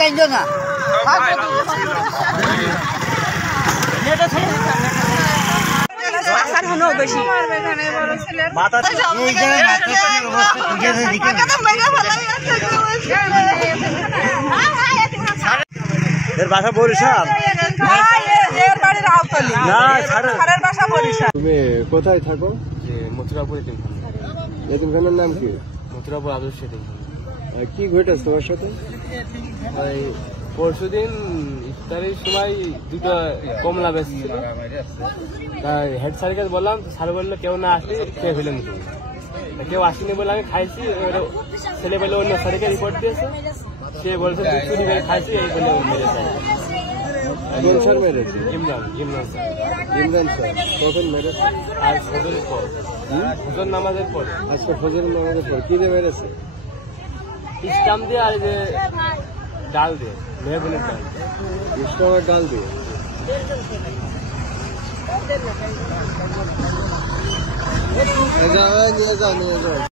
Kind না বেশি মাথা এর বাসা বরিশাল তুমি কোথায় থাকো? মথুরাপুর এতিমখানার নাম কি? মথুরাপুর আব্দুল সেদিন কি ঘটেছে তোমার সাথে? পরশুদিন ইফতারের সময় দুটো কমলা বেচছিল, তাই হেড স্যারকে বললাম, স্যার বললো কেউ না আসলে খেয়ে ফেলেন, কেউ আসেনি বলে আমি খাইছি। ছেলে বলে অন্য স্যারকে রিপোর্ট দিয়েছে, সে বলছে চুরি করে খাইছি এই বলে মেরেছে। ইমরান স্যার কখন মেরেছে? আর ফজরের পর, ফজর নামাজের পর। আজকে ফজরের নামাজের পর কি দিয়ে মেরেছে? ইসলাম দিয়ে আর যে ডাল দিয়ে, মেহগুনের ডাল, ইসলামের ডাল দিয়ে। নিয়ে যাও